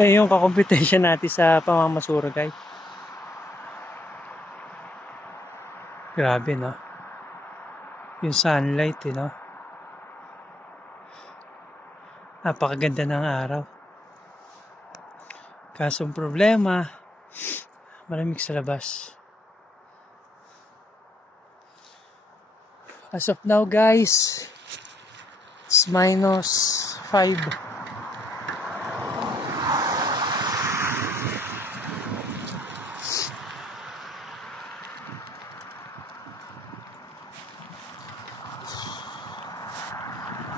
Eh, yung kakompetensya natin sa pamamasuragay. Grabe, no? Yung sunlight, no? Napakaganda ng araw. Kasong problema, malamig sa labas. As of now, guys, it's -5.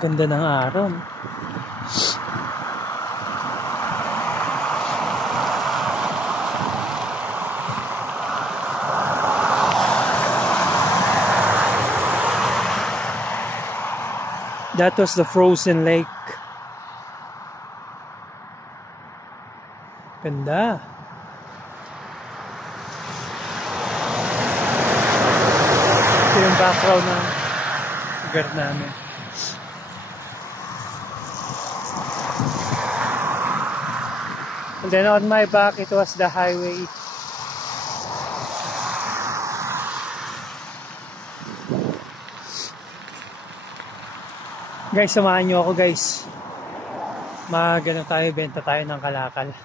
Ganda ng araw. That was the frozen lake. Ganda. Ito yung background ng lugar namin. And then on my back, it was the highway. Guys, samahan nyo ako, guys. Magano tayo, benta tayo ng kalakal.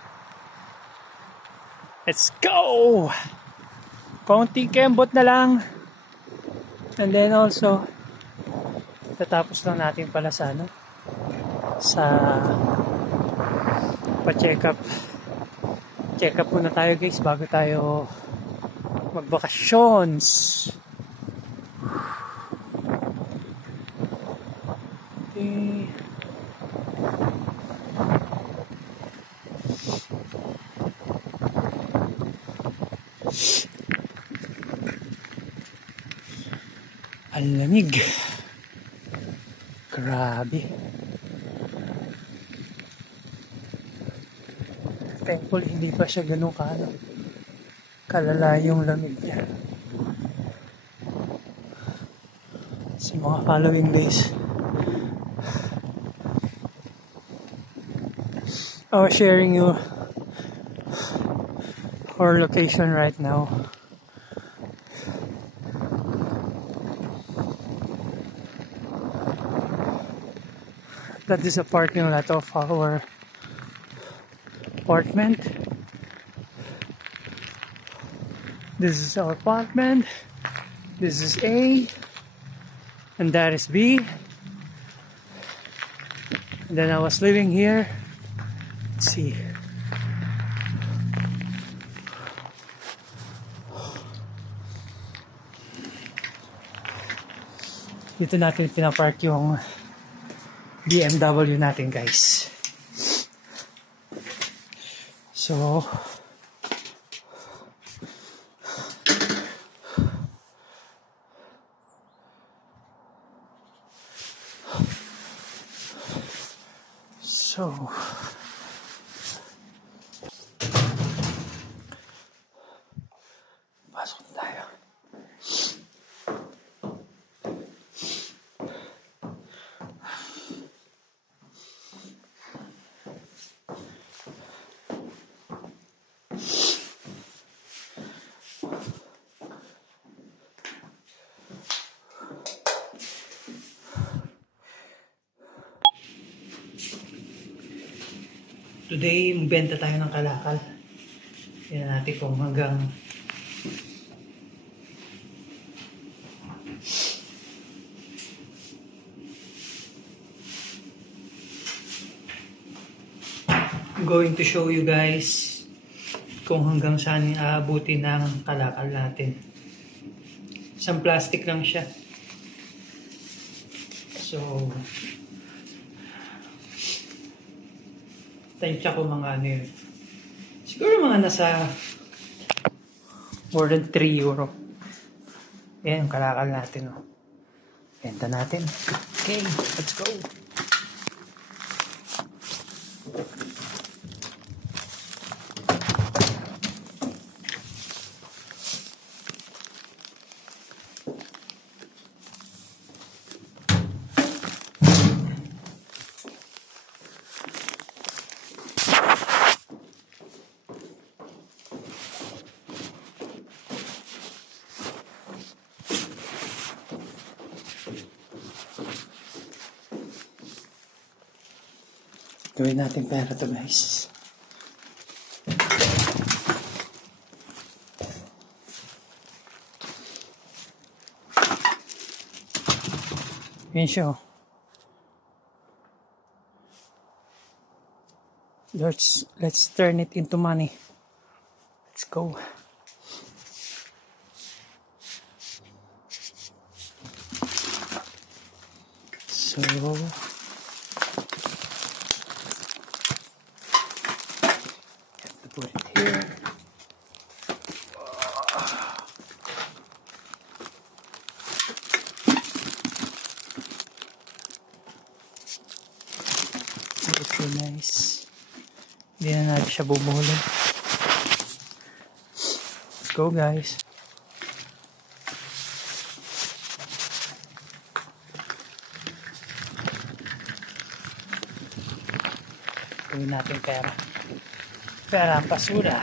Let's go! Konting kembot na lang. And then also, tatapos lang natin pala sa ano, sa pa-check up. Check up muna tayo, guys, bago tayo magbakasyons. Ang lamig. Grabe. Thankful hindi pa siya ganun kalala yung lamig niya. Sa mga following days, I was sharing you our location right now. That is a parking lot of our apartment. This is our apartment. This is A. And that is B. And then I was living here. Let's see. Dito natin pinapark yung BMW natin, guys. So, pasok na tayo. Today, magbenta tayo ng kalakal. Tingnan natin kung hanggang I'm going to show you guys kung hanggang saan aabutin ng kalakal natin. Isang plastic lang siya. So, tansya ko mga ano yun. Siguro mga nasa more than 3 euro. Ayan yung kalakal natin. Oh. Benta natin. Okay, let's go. Gawin natin pera to, guys. Yan siya. Let's turn it into money. Let's go. So put it here. Very nice. Hindi na natin siya bubulin. Let's go, guys. Gawin natin pera. Pera basura.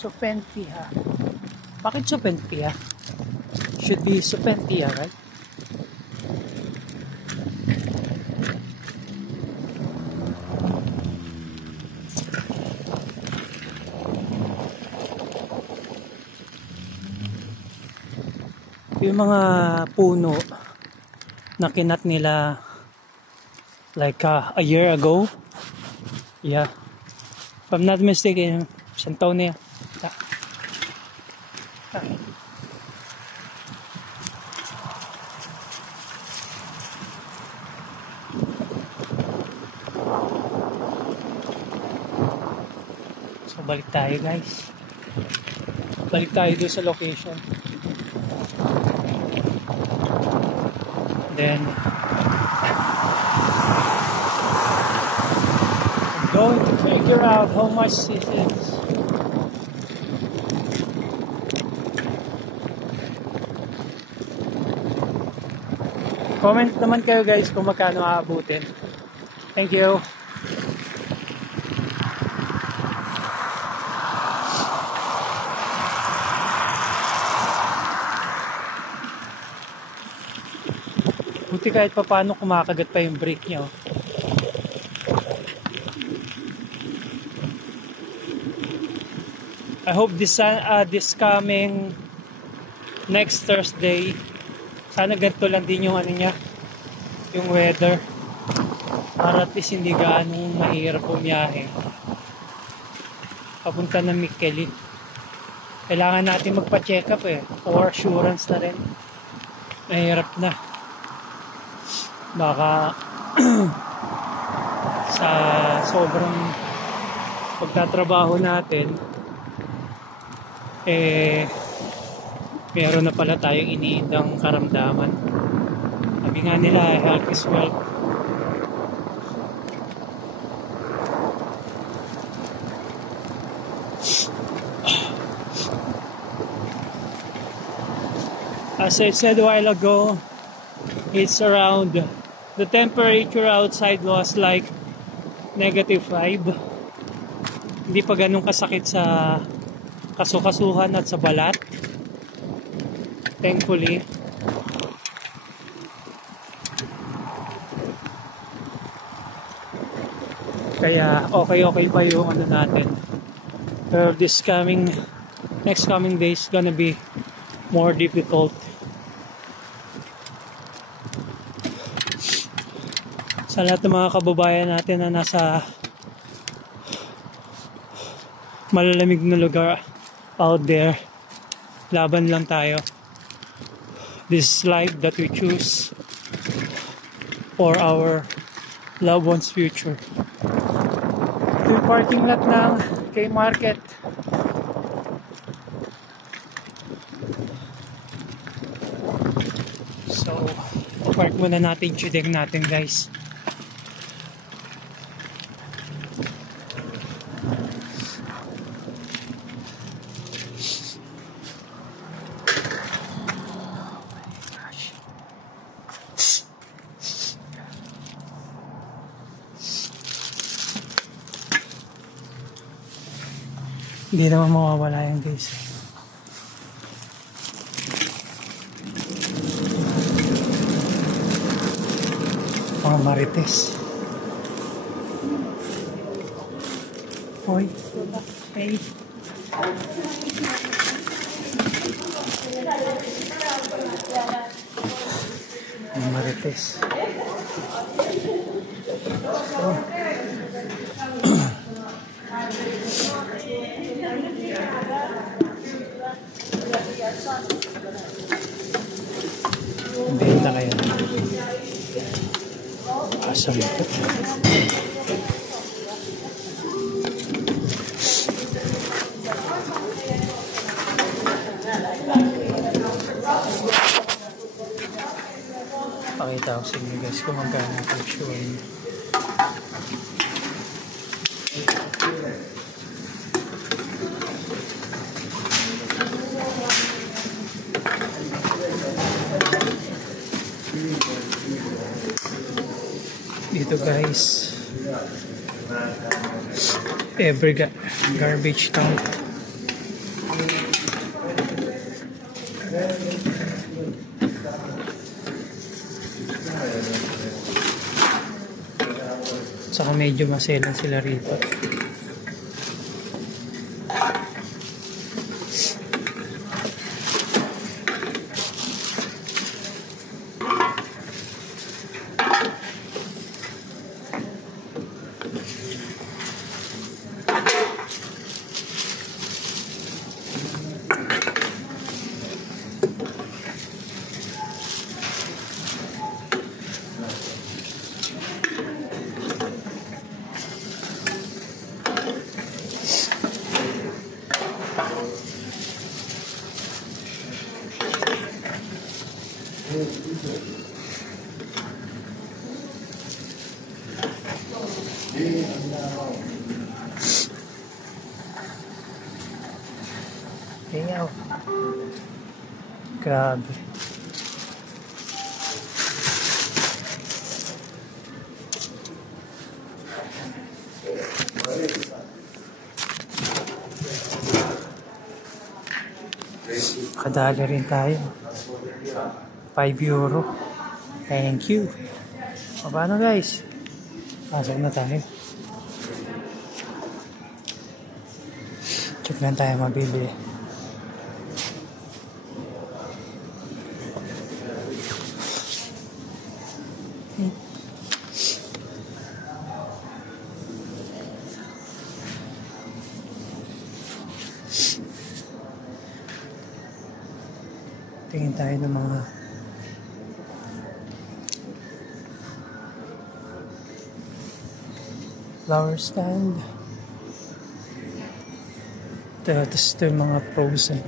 Sopentia. Bakit Sopentia? Should be Sopentia, right? Yung mga puno na kinat nila like a year ago. Yeah. If I'm not mistaken, isang taon na yan. So balik tayo, guys. Balik tayo doon sa location. Then I'm going to figure out how much this is. Comment naman kayo, guys, kung magkano aabutin. Thank you. Buti kahit pa paano kumakagat pa yung brake niya. I hope this coming next Thursday, sana ganito lang din yung ano niya, yung weather, para at least hindi gaano mahirap bumiyahe papunta ng Mikkeli. Kailangan natin magpa-check up for assurance na rin. Mahirap na, baka sa sobrang pagtatrabaho natin meron na pala tayong iniindang karamdaman. Sabi nga nila, health is wealth. As I said a while ago, it's around, the temperature outside was like -5. Hindi pa ganun kasakit sa kasukasuhan at sa balat, thankfully. Kaya okay pa yung ano natin. Pero next coming days gonna be more difficult. Sa lahat ng mga kababayan natin na nasa malalamig na lugar out there, laban lang tayo. This life that we choose for our loved ones' future. Ito yung parking lot ng K-Market. So, park muna natin yung chudeng natin, guys. Hindi naman mawawala yan guys. Mga marites. Hoy. Hey. Mga marites. Oh. Benta kayo. Asam ito. Pakita ko sa inyo guys kung magkano ang presyo. Dito guys, every garbage count. Saka medyo maselan sila rito. Ayaw. Grabe. Kadali rin tayo. 5 euro. Thank you. O paano guys? Pasok na tayo. Check lang tayo mabili. Tingin tayo ng mga flower stand. Tapos ito yung mga frozen.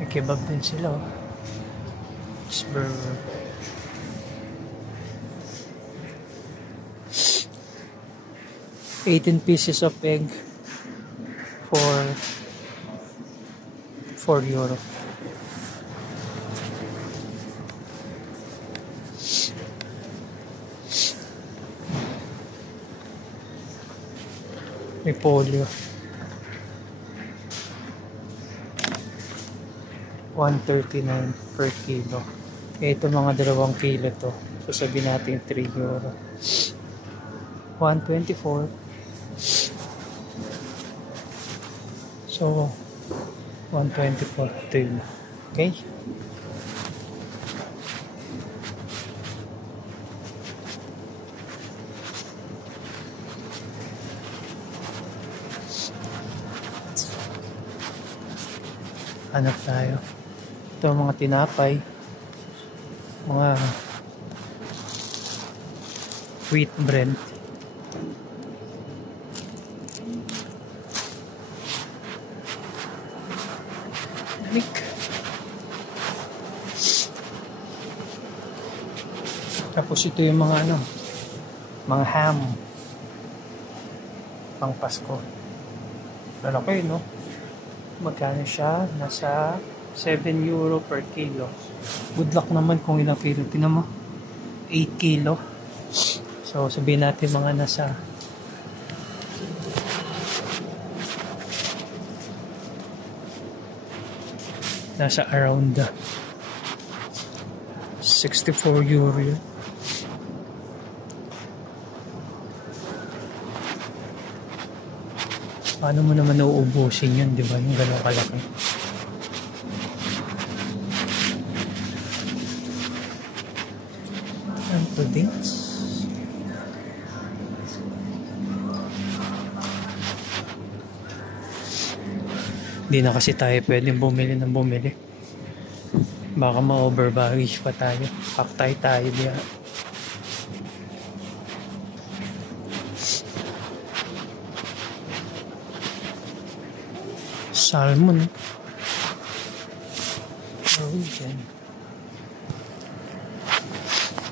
May kebab din sila. Cheeseburger. $18 pieces of egg for €4. May polio. 139 per kilo. Ito mga 2 kilo to. So sabihin natin €3. 124. So 124 ito yun. Okay? Hanap tayo. Ito mga tinapay. Mga wheat bread. Tapos ito yung mga mga ham pang Pasko. Lalaki, no? Magkano siya? Nasa €7 per kilo. Good luck naman kung ilang kilo. Tinan mo, 8 kilo. So sabihin natin mga nasa around 64 euro yun. Paano mo naman nauubusin yun, di ba? Yung gano'ng kalaki. And to dates. Hindi na kasi tayo pwedeng bumili ng bumili. Baka ma-overbaggage pa tayo. Paktay tayo diya. Salmon. Norwegian.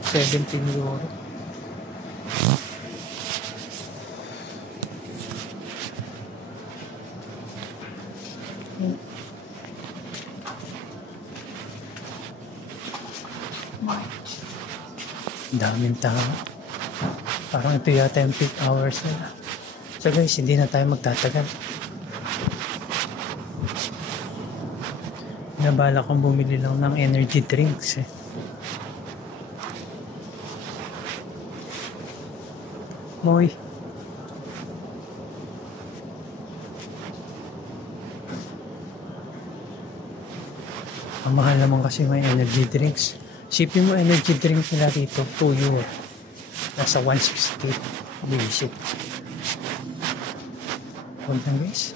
17 euro. Daming tao. Parang ito yata yung peak hours nila. So guys, hindi na tayo magtatagal. Nabala kong bumili lang ng energy drinks eh. Moy. Ang mahal naman kasi may energy drinks. Sipin mo energy drink nila dito, 2 euro. Nasa 160. Basic. Hold on guys.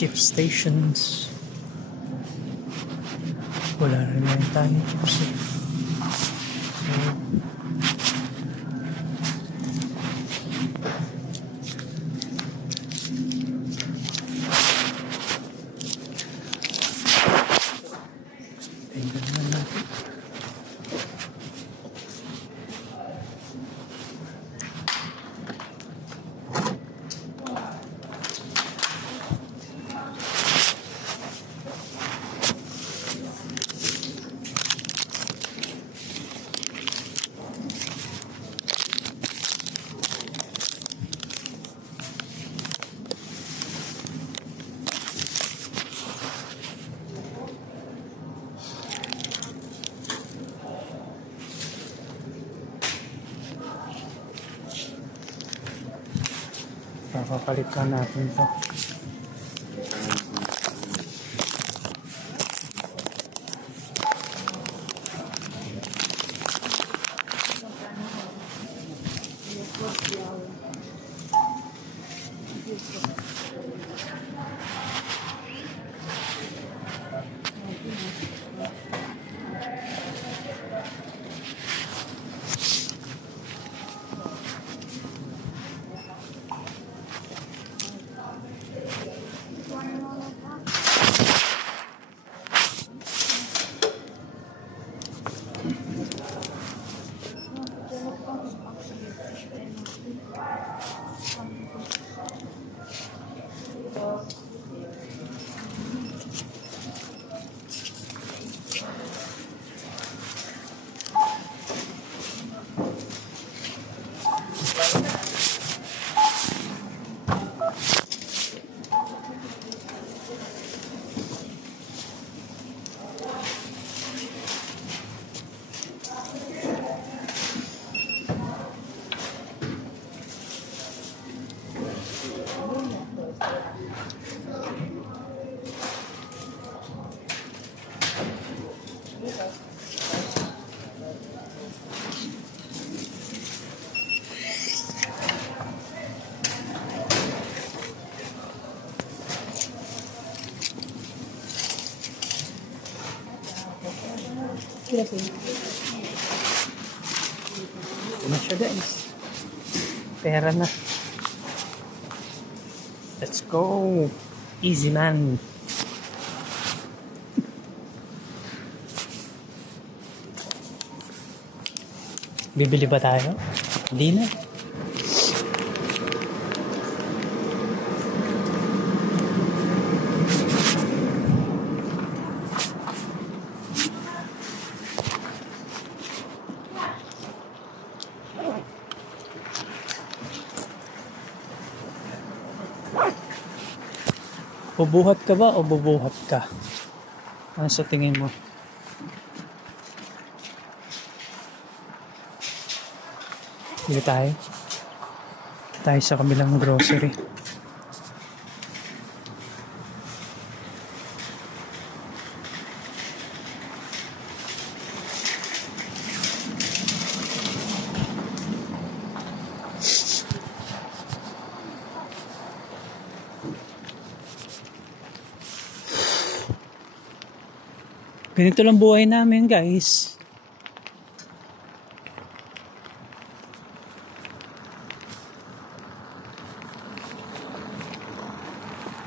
Chip stations. Wala rin na tayo chips eh. So, tingnan naman natin. Papapalit ka natin ito. Ito na siya guys. Pera na. Let's go. Easy man. Bibili ba tayo? Hindi na. Bubuhat ka ba o bubuhat ka? Ano sa tingin mo? Dito tayo. Tayo sa kabilang grocery. Ganito lang buhay namin, guys.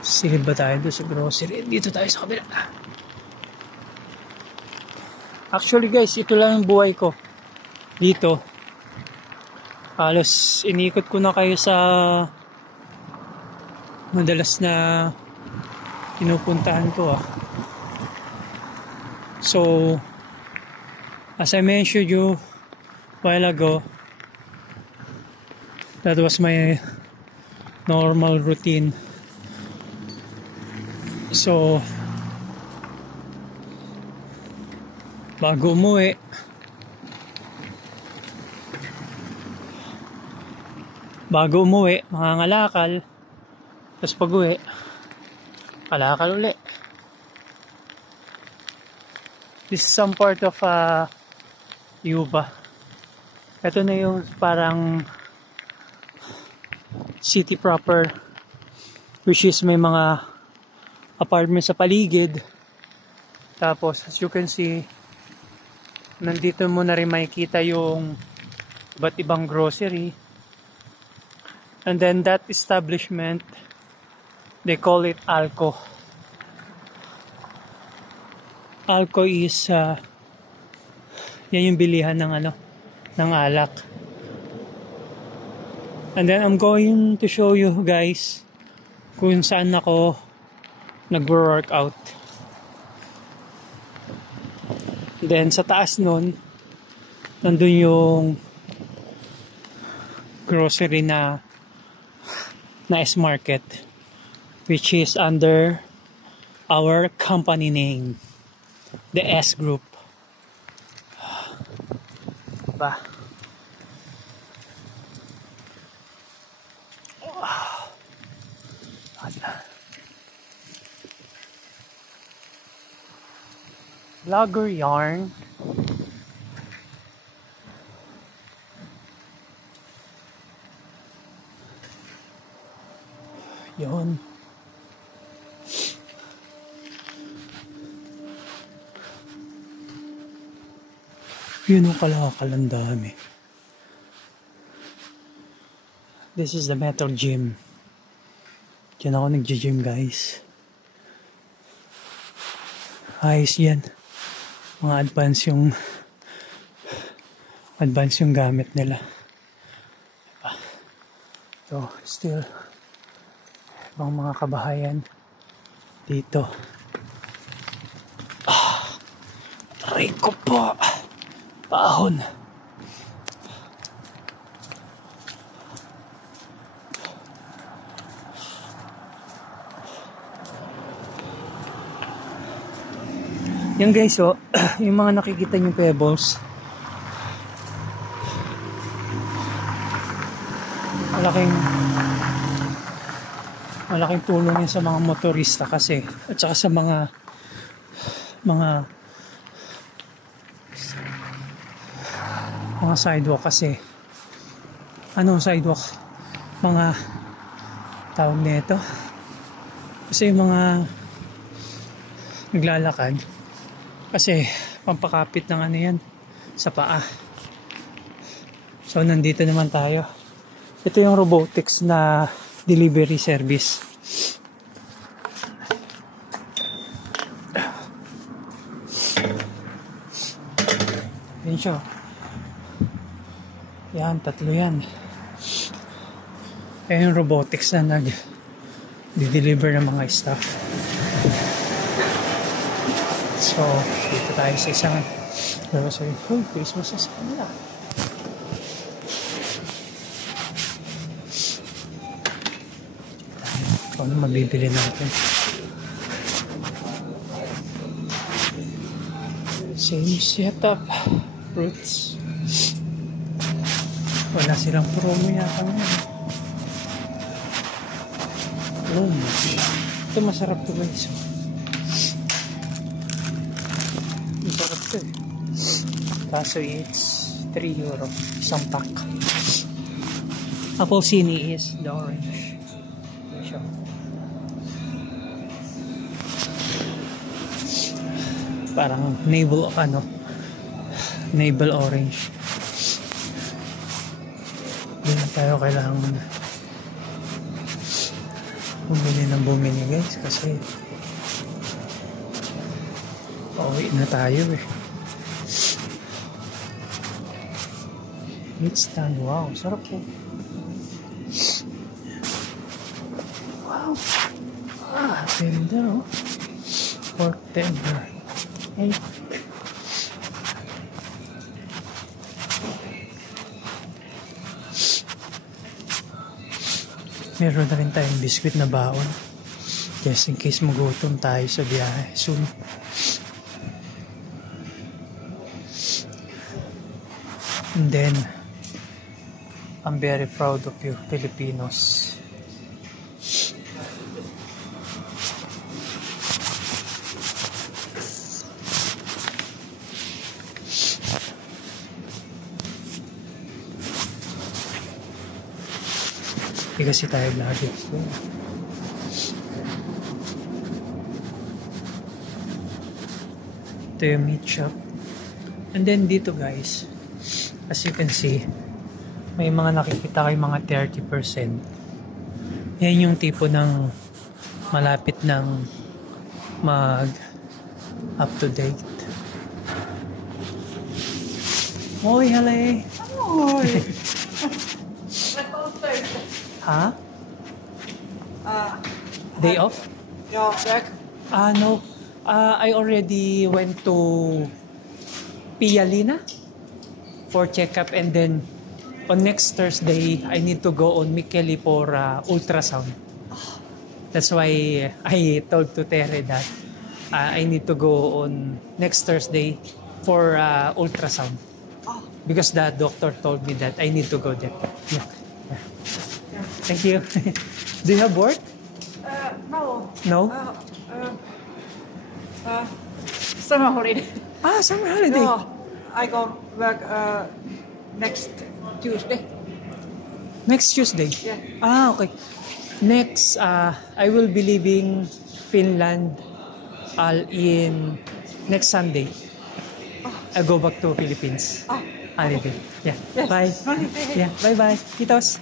Silid ba tayo doon sa grocery? Dito tayo sa kabila. Actually, guys, ito lang yung buhay ko. Dito. Halos inikot ko na kayo sa madalas na pinupuntahan ko. So, as I mentioned you a while ago, that was my normal routine. So, bago umuwi, mangangalakal, tapos pag uwi, kalakal uli. This is some part of Yuba. Ito na yung parang city proper, which is may mga apartments sa paligid. Tapos as you can see, nandito mo na rin makikita yung iba't ibang grocery. And then that establishment, they call it Alco. Alco is yan yung bilihan ng ng alak. And then I'm going to show you guys kung saan ako nag-workout. Then sa taas nun, nandun yung grocery na S-Market, which is under our company name, the S Group. Diba? Vlogger yarn. Yun. Yun ang kalakal, ang dami. This is the Metal Gym. Diyan ako nag-gym, guys. Ayos yan. Mga advance yung gamit nila. So, still ibang mga kabahayan dito. Aray ko po. Paahon. Yan guys, yung mga nakikita yung pebbles, malaking tulong yan sa mga motorista kasi, at saka sa mga sidewalk kasi. Anong sidewalk? Mga tawag nito. Kasi yung mga naglalakad, kasi pampakapit ng yan sa paa. So nandito naman tayo. Ito yung robotics na delivery service. Yan siya. Yan, tatlo yan. Yan yung robotics na nag-deliver ng mga stuff. So, dito tayo sa isang grocery. Uy, Christmas na sa kanila. Ano mabibili natin? Same setup. Fruits. Wala silang promo yata ngayon. Ito masarap to guys. Masarap to eh. Kaso it's 3 euro. Isang pack. Apple Cini is the orange. Sure. Parang navel orange. Hindi na tayo kailangan bumili guys kasi pauwi na tayo eh. Meat stand, wow, sarap po. Wow, ganda oh. Pork tender. Hey. Meron na rin tayong biscuit na baon. Just in case magutom tayo sa biyahe soon. And then, I'm very proud of you, Filipinos. Hindi kasi tayo lagi. Ito yung meat shop. And then dito guys, as you can see, may mga nakikita kayo mga 30%. Yan yung tipo ng malapit ng mag up to date. Hoy, hale! Hoy! Ha? Day off? Yeah, back. No. I already went to Pialina for checkup, and then on next Thursday, I need to go on Mikkeli for ultrasound. That's why I told to Tere that I need to go on next Thursday for ultrasound. Because the doctor told me that I need to go there. Yeah. Thank you. Do you have work? No. No? Summer holiday. Summer holiday. No, I go back next Tuesday. Next Tuesday? Yeah. Okay. Next, I will be leaving Finland in next Sunday. I go back to Philippines. Holiday. Yeah. Yes. Bye. Holiday. Yeah. Bye-bye. Kitos.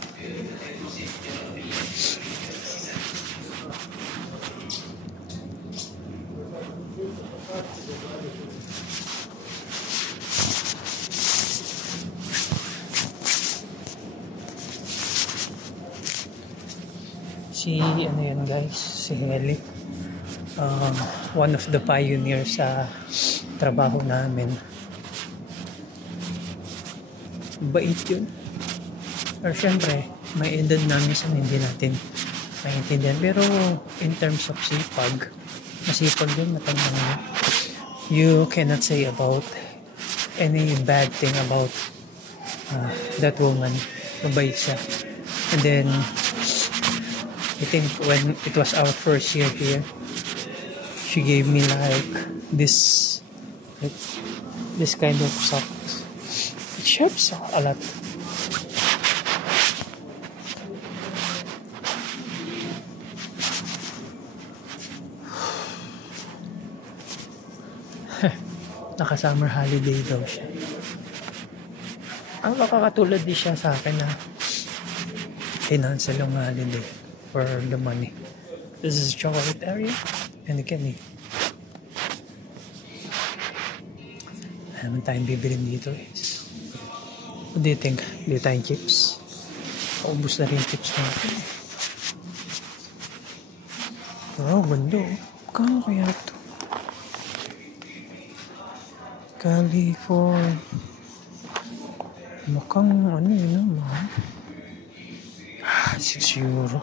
Ano yan guys, si Heli, one of the pioneers sa trabaho namin. Bait yun, pero syempre may edad namin sa hindi natin maintindihan, pero in terms of sipag, masipag yun, matanda na. You cannot say about any bad thing about that woman. Mabait siya. And then I think when it was our first year here, she gave me like this kind of socks. It helps a lot. Naka-summer holiday daw siya. Ang makakatulad din siya sa akin na financial yung holiday for the money. This is chocolate area and again naman tayong bibilin dito guys. What do you think? Hindi tayong chips. Paubos na rin chips natin. Wow, ganda oh. Kano kaya ito? California. Mukhang ano yun naman. 6 euro.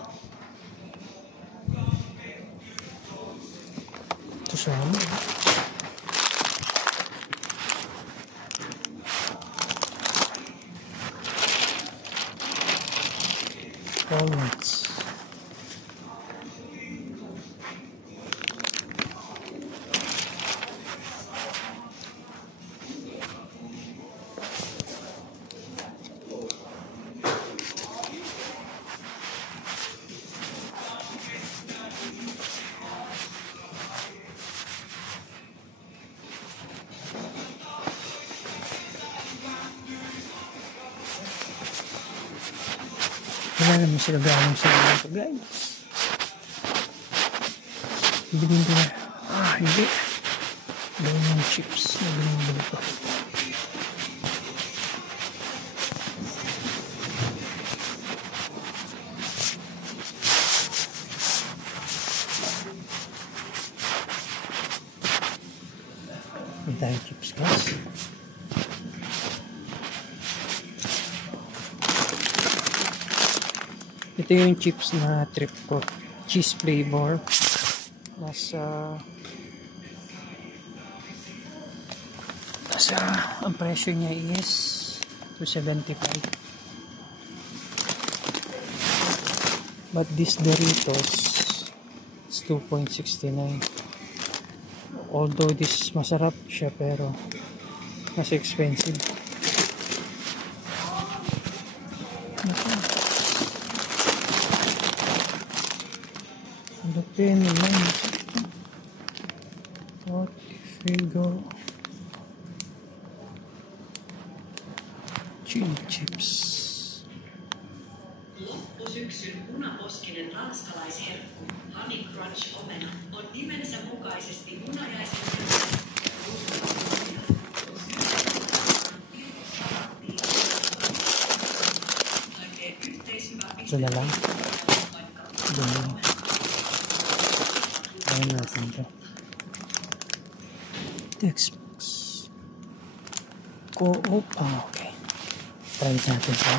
Ito sa amin. Walnuts. Wala naman sila galing sa mga ito, guys. Bilhin ko na. Hindi. Gawin yung chips na binibili ko. May tayong chips, guys. Ito yung chips na trip ko. Cheese flavor. Ang presyo niya is $2.75. But this Doritos, it's $2.69. Although this masarap siya, pero mas expensive. Lupin lang. What if we go chili chips? Loppusyksyn punaposkinen ranskalaisherkku Honey Crunch omena on nimensä mukaisesti munajaisen Ito na lang. Ayan natin ito. Xbox. Co-op. Okay. Try natin ito.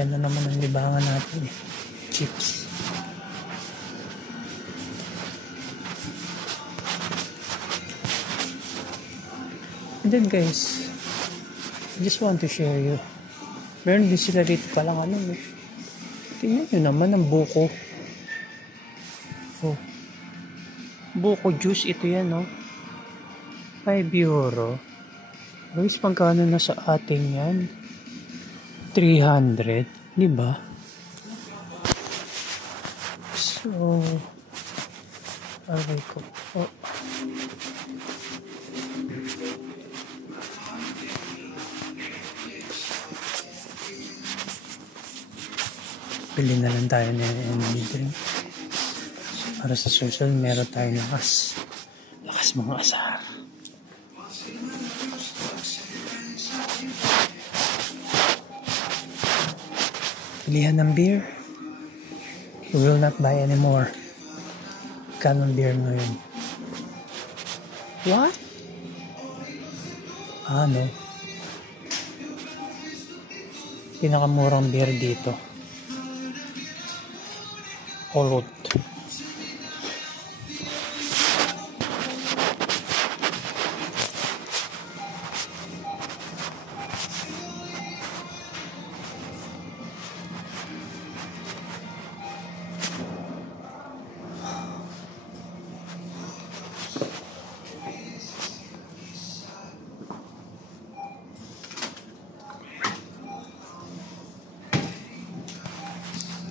Yan na naman ang libangan natin. Chips. And then guys, I just want to share you. Meron din sila dito palang tingnan nyo naman ang buko. Oh. Buko juice, ito yan, no? €5. Guys, pagkano na sa ating yan? 300, di ba? So, aray ko. Oh. Bili na lang tayo ng energy drink. Para sa susunod, meron tayong lakas. Lakas mga asar. Pilihan ng beer. We will not buy anymore. Kanong beer ngayon. What? No. Pinakamurang beer dito. Holot.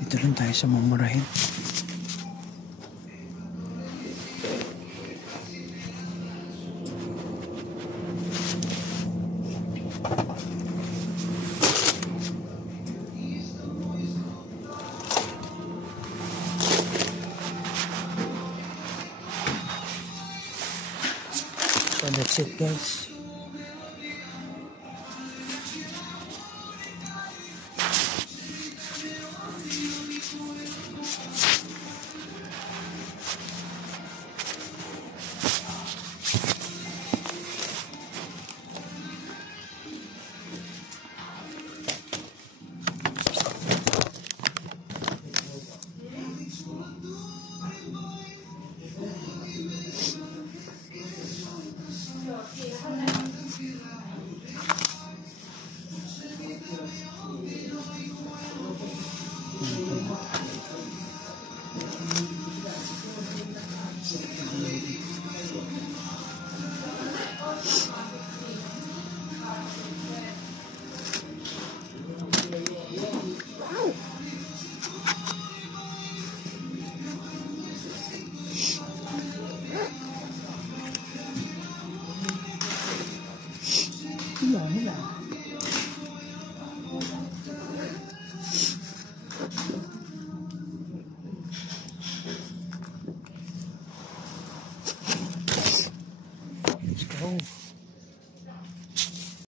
Dito lang tayo sa mamurahin. So that's it, guys.